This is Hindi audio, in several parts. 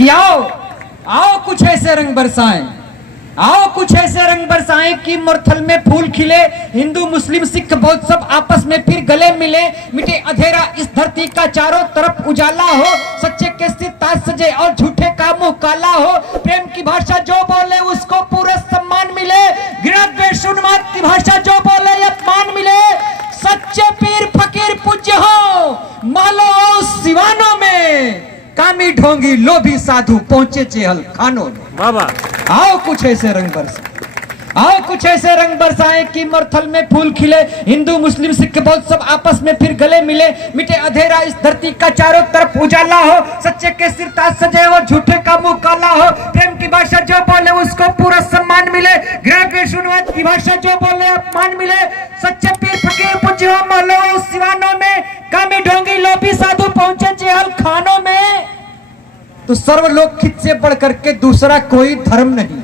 कि आओ आओ कुछ ऐसे रंग बरसाएं, आओ कुछ ऐसे रंग बरसाएं कि मुरथल में फूल खिले, हिंदू मुस्लिम सिख बौद्ध सब आपस में फिर गले मिले, मिटे अंधेरा इस धरती का चारों तरफ उजाला हो, सच्चे के सिर ताज सजे और झूठे का मुंह काला हो, प्रेम की भाषा जो बोले उसको पूरा सम्मान मिले, घृणा द्वेष उन्माद की भाषा जो बोले अपमान मिले, सच्चे पीर फकीर पूज्य हो मालो सिवानों में, कामी ढोंगी लोभी साधु पहुंचे चेहल खानों में। बाबा आओ कुछ ऐसे रंग बरसाएं, आओ कुछ ऐसे रंग बरसाएं कि मुरथल में फूल खिले, हिंदू मुस्लिम सिख बौद्ध सब आपस में फिर गले मिले, मिटे अंधेरा इस धरती का चारों तरफ उजाला हो, सच्चे के सिर ताज सजे और झूठे का मुंह काला हो, प्रेम की भाषा जो बोले उसको पूरा सम्मान मिले, घृणा द्वेष उन्माद की भाषा जो बोले अपमान मिले, सच्चे पीर फकीर पूज्य हो मालो सिवानों में, कामी ढोंगी लोभी साधु पहुंचे चेहल खानों में। तो सर्वलोक हित से बढ़कर के दूसरा कोई धर्म नहीं।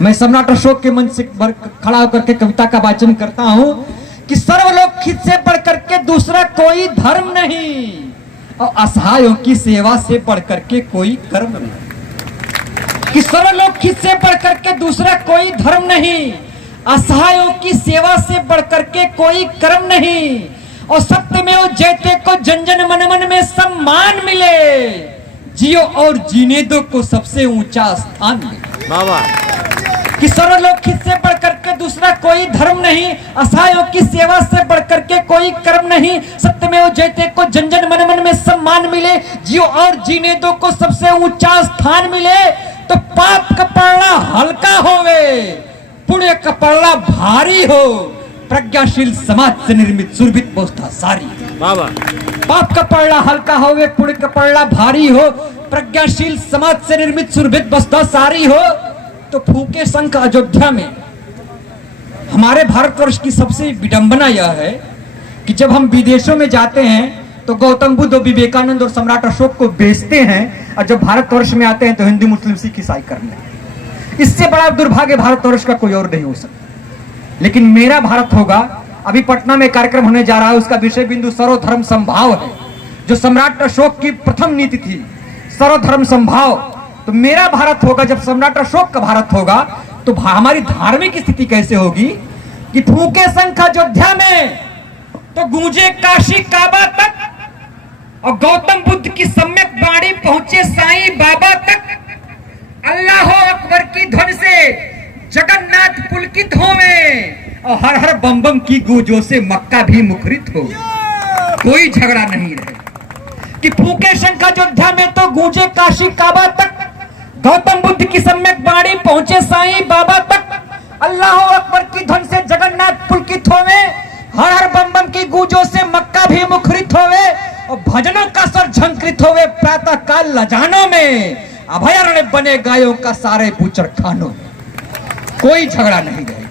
मैं सम्राट अशोक के मंच से खड़ा होकर के कविता का वाचन करता हूं कि सर्वलोक हित से बढ़कर के दूसरा कोई धर्म नहीं, और असहायों की सेवा से बढ़कर के कोई कर्म नहीं। कि सर्वलोक हित से बढ़कर के दूसरा कोई धर्म नहीं, असहायों की सेवा से बढ़कर के कोई कर्म नहीं, और सत्यमेव जयते को जन जन मन मन में सम्मान मिले, जियो और जीने दो को सबसे ऊंचा स्थान मिले। बाबा कि सर्वलोक हित से बढ़कर के दूसरा कोई धर्म नहीं, असहायों की सेवा से बढ़कर के कोई कर्म नहीं, सत्यमेव जयते को जन जन मन मन में सम्मान मिले, जियो और जीने दो को सबसे ऊंचा स्थान मिले। तो पाप का पड़ना हल्का होवे, पुण्य का पड़ना भारी हो, प्रज्ञाशील समाज से निर्मित सुरभित व्यवस्था सारी। बाबा पाप का पड़ना हल्का होवे, पुण्य का पड़ना भारी हो, प्रज्ञाशील समाज से निर्मित सुरभित व्यवस्था सारी हो। तो फूके शंख अयोध्या में हमारे भारतवर्ष की सबसे विडंबना यह है कि जब हम विदेशों में जाते हैं तो गौतम बुद्ध और विवेकानंद और सम्राट अशोक को बेचते हैं, और जब भारतवर्ष में आते हैं तो हिंदू मुस्लिम सिख ईसाई करने। इससे बड़ा दुर्भाग्य भारतवर्ष का कोई और नहीं हो सकता। लेकिन मेरा भारत होगा, अभी पटना में कार्यक्रम होने जा रहा है, उसका विषय बिंदु सर्वधर्म संभाव है, जो सम्राट अशोक की प्रथम नीति थी, सर्वधर्म संभाव। तो मेरा भारत होगा, जब सम्राट अशोक का भारत होगा तो हमारी धार्मिक स्थिति कैसे होगी कि फूके शंख अयोध्या में तो गूंजे काशी काबा तक, और गौतम बुद्ध की सम्यक वाणी पहुंचे साईं बाबा तक, अल्लाह अकबर की ध्वनि से जगन्नाथ पुलकित होवे, और हर हर बम बम की गूंजों से मक्का भी मुखरित हो, कोई झगड़ा नहीं रहे। कि फूके शंख अयोध्या में तो गूंजे काशी काबा तक, गौतम बुद्ध की सम्यक वाणी पहुंचे साईं बाबा तक, अल्लाह अकबर की ध्वनि से जगन्नाथ पुलकित होवे, हर हर बम बम की गूंजों से मक्का भी मुखरित होवे, और भजनों का स्वर झंकृत होवे प्रातः काल लजानों में, अभयारण्य बने गायों का सारे बूचड़ खानों में, कोई झगड़ा नहीं रहे।